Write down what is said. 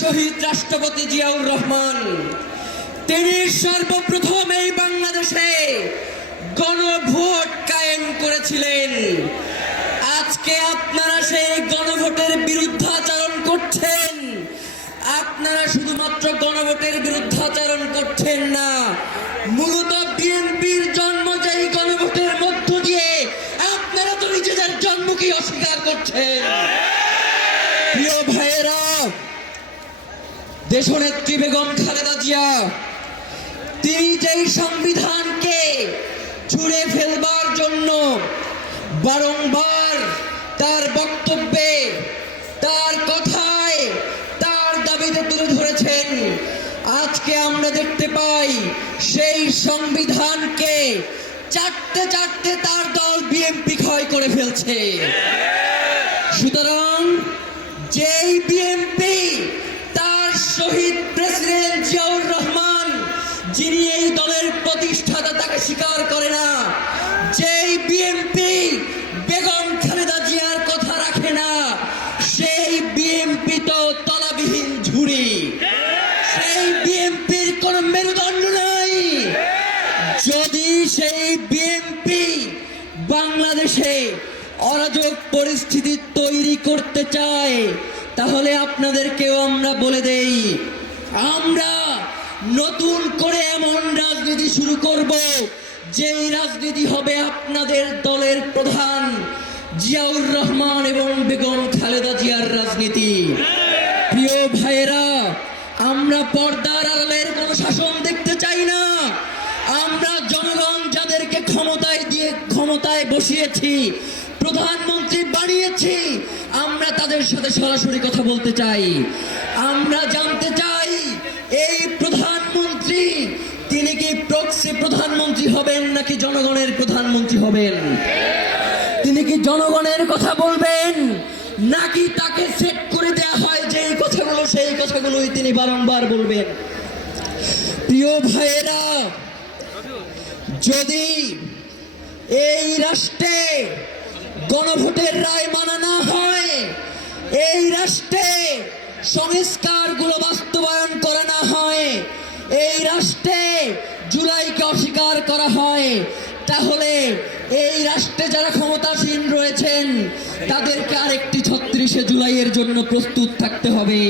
শহীদ রাষ্ট্রপতি জিয়াউর রহমান তিনি সর্বপ্রথম এই বাংলাদেশে গণভোট কায়েম করেছিলেন। আজকে আপনারা সেই গণভোটের বিরুদ্ধাচরণ করছেন। আপনারা শুধুমাত্র গণভোটের বিরুদ্ধাচরণ করছেন না, মূলত বিএনপির জন্ম যেই গণভোটের মধ্য দিয়ে আপনারা তো নিজেদের জন্মকে অস্বীকার করছেন। প্রিয় ভাইয়েরা, দেশনেত্রী বেগম খালেদা জিয়া তিনি যেই সংবিধানকে ছুঁড়ে ফেলবার জন্য বারংবার তার বক্তব্যে, তার কথায়, তার দাবিতে তুলে ধরেছেন, আজকে আমরা দেখতে পাই সেই সংবিধানকে চাটতে চাটতে তার দল বিএনপি ক্ষয় করে ফেলছে। সুতরাং যেই বিএনপি তার শহীদ প্রেসিডেন্ট জিয়াউর রহমান যিনি এই দলের প্রতিষ্ঠাতা তাকে স্বীকার করে না, যেই বিএনপি বেগম খালেদা জিয়ার কথা রাখে না, সেই বিএনপি তো তলাবিহীন ঝুড়ি, সেই বিএনপির কোন মেরুদণ্ড নাই। যদি সেই বিএনপি বাংলাদেশে অরাজক পরিস্থিতি তৈরি করতে চায়, তাহলে আপনাদেরকেও আমরা বলে দেই, আমরা নতুন করে এমন রাজনীতি শুরু করব যেই রাজনীতি হবে আপনাদের দলের প্রধান জিয়াউর রহমান এবং বেগম খালেদা জিয়ার রাজনীতি। প্রিয় ভাইয়েরা, আমরা পর্দার আড়ালের কোনো শাসন দেখতে চাই না। আমরা জনগণ যাদেরকে ক্ষমতায় বসিয়েছি, প্রধানমন্ত্রী বানিয়েছি, আমরা তাদের সাথে সরাসরি কথা বলতে চাই। আমরা জানতে চাই এই প্রধানমন্ত্রী তিনি কি প্রক্সি প্রধানমন্ত্রী হবেন নাকি জনগণের প্রধানমন্ত্রী হবেন? তিনি কি জনগণের কথা বলবেন নাকি তাকে সেট করে দেওয়া হয় যে এই কথাগুলো সেই কথাগুলোই তিনি বারংবার বলবেন? প্রিয় ভাইয়েরা, যদি এই রাষ্ট্রে গণভোটের রায় মানা না হয়, এই রাষ্ট্রে সংস্কারগুলো বাস্তবায়ন করা না হয়, এই রাষ্ট্রে জুলাইকে অস্বীকার করা হয়, তাহলে এই রাষ্ট্রে যারা ক্ষমতাসীন রয়েছেন তাদেরকে আরেকটি ৩৬শে জুলাইয়ের জন্য প্রস্তুত থাকতে হবে।